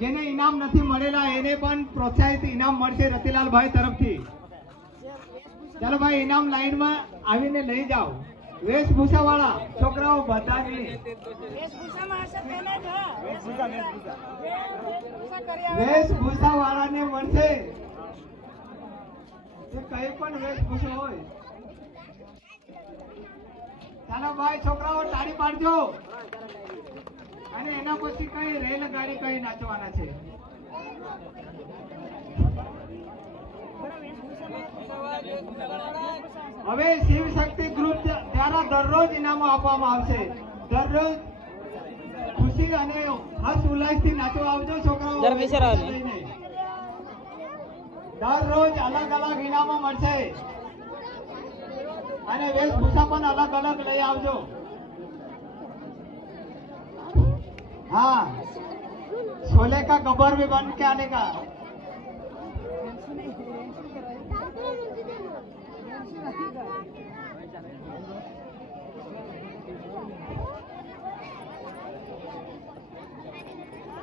જેને ઇનામ નથી મળેલા એને પણ પ્રોત્સાહિત ઇનામ મળશે રતિલાલભાઈ તરફથી. ચાલો ભાઈ, ઇનામ લાઈનમાં આવીને લઈ જાઓ. વેશભૂષા વાળા છોકરાઓ બધા જ વેશભૂષા વાળાને મળશે. કઈ પણ વેશભૂષો હોય. ચાલો ભાઈ છોકરાઓ તાળી પાડજો. અને એના પછી કઈ રેલગાડી કઈ નાચવાના છે. હવે શિવ શક્તિ ગ્રુપ દ્વારા દરરોજ ઇનામો આપવામાં આવશે. દરરોજ ખુશી અને હર્ષ ઉલ્લાસથી નાચવા આવજો છોકરાઓ. દરરોજ અલગ અલગ ઇનામો મળશે અને વેશભૂષા પણ અલગ અલગ લઈ આવજો. हाँ, छोले का गब्बर भी बन के आने का.